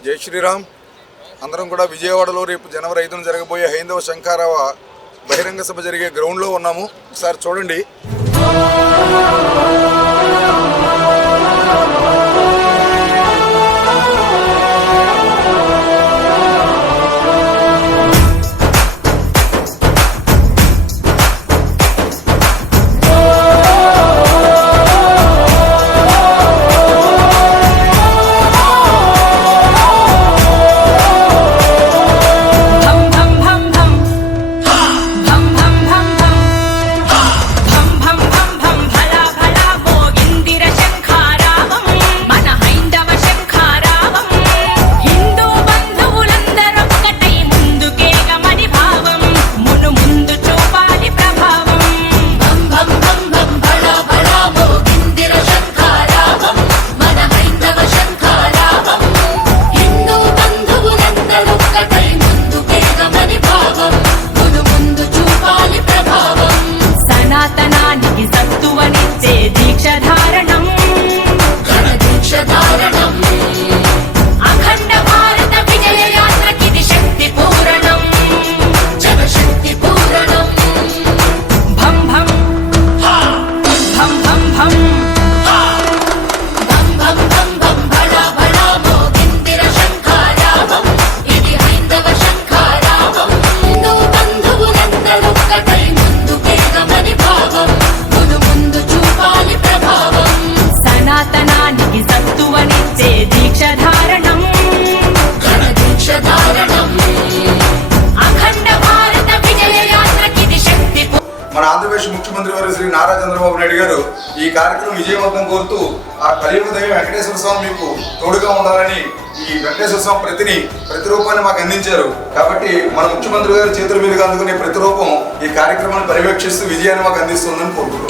జై శ్రీరామ్. అందరం కూడా విజయవాడలో రేపు జనవరి 5న జరగబోయే హైందవ శంఖారావ బహిరంగ సభ జరిగే గ్రౌండ్లో ఉన్నాము. ఒకసారి చూడండి. మన ఆంధ్రప్రదేశ్ ముఖ్యమంత్రి వారు శ్రీ నారా చంద్రబాబు నాయుడు గారు ఈ కార్యక్రమం విజయవంతం కోరుతూ ఆ కలియుగ దైవం వెంకటేశ్వర స్వామి మీకు తోడుగా ఉండాలని ఈ వెంకటేశ్వర స్వామి ప్రతిరూపాన్ని మాకు అందించారు. కాబట్టి మన ముఖ్యమంత్రి గారి చేతుల మీదుగా అందుకునే ప్రతిరూపం ఈ కార్యక్రమాన్ని పర్యవేక్షిస్తూ విజయాన్ని మాకు అందిస్తుందని కోరుకుంటున్నాను.